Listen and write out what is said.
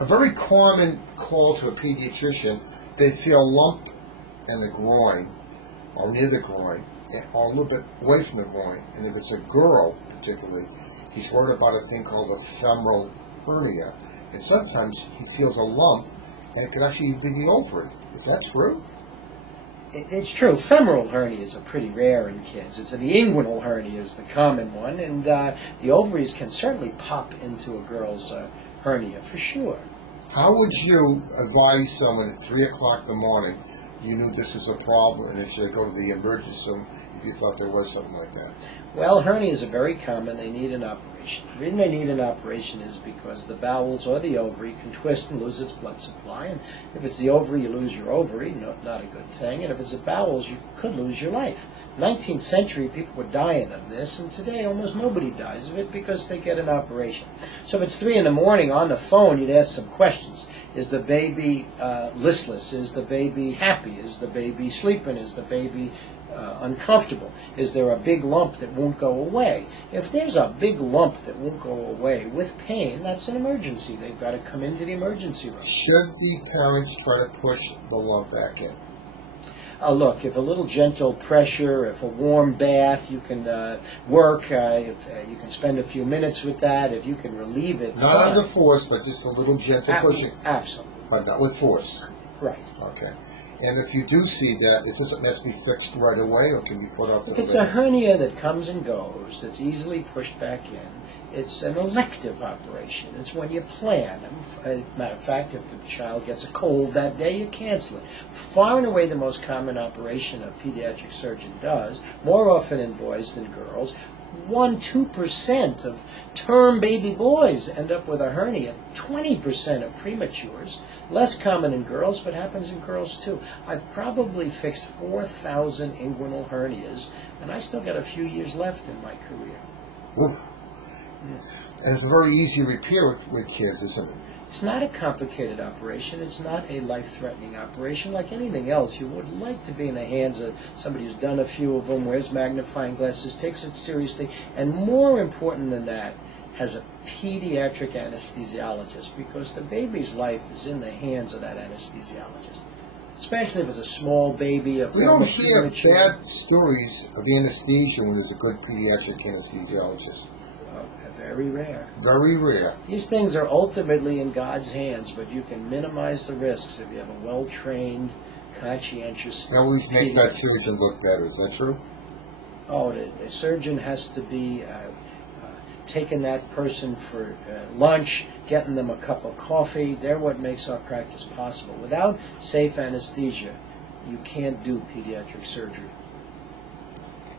A very common call to a pediatrician, they feel a lump in the groin, or near the groin, or a little bit away from the groin. And if it's a girl, particularly, he's worried about a thing called a femoral hernia. And sometimes he feels a lump, and it could actually be the ovary. Is that true? It's true. Femoral hernias are pretty rare in kids. It's the inguinal hernia is the common one, and the ovaries can certainly pop into a girl's hernia for sure. How would you advise someone at 3 o'clock in the morning, you knew this was a problem, and it should go to the emergency room if you thought there was something like that? Well, hernias are very common. They need an operation. The reason they need an operation is because the bowels or the ovary can twist and lose its blood supply. And if it's the ovary, you lose your ovary, not a good thing. And if it's the bowels, you could lose your life. 19th century, people were dying of this, and today almost nobody dies of it because they get an operation. So if it's 3 in the morning on the phone, you'd ask some questions. Is the baby listless? Is the baby happy? Is the baby sleeping? Is the baby uncomfortable? Is there a big lump that won't go away? If there's a big lump that won't go away with pain, that's an emergency. They've got to come into the emergency room. Should the parents try to push the lump back in? Look, if a little gentle pressure, if a warm bath, you can work, if you can spend a few minutes with that, if you can relieve it. Not under force, but just a little gentle pushing. Absolutely. But not with force. Right. Okay. And if you do see that, is this has to be fixed right away, or can be put off to the If it's a hernia that comes and goes, that's easily pushed back in, it's an elective operation. It's when you plan. As a matter of fact, if the child gets a cold that day, you cancel it. Far and away the most common operation a pediatric surgeon does, more often in boys than girls. 1-2% of term baby boys end up with a hernia. 20% of prematures. Less common in girls, but happens in girls too. I've probably fixed 4,000 inguinal hernias, and I still got a few years left in my career. Ooh. Yes. And it's a very easy repair with kids, isn't it? It's not a complicated operation. It's not a life-threatening operation. Like anything else, you would like to be in the hands of somebody who's done a few of them, wears magnifying glasses, takes it seriously, and more important than that, has a pediatric anesthesiologist, because the baby's life is in the hands of that anesthesiologist. Especially if it's a small baby. We don't hear bad stories of anesthesia when there's a good pediatric anesthesiologist. Very rare. Very rare. These things are ultimately in God's hands, but you can minimize the risks if you have a well-trained, conscientious... That always makes that surgeon look better. Is that true? Oh, the surgeon has to be taking that person for lunch, getting them a cup of coffee. They're what makes our practice possible. Without safe anesthesia, you can't do pediatric surgery.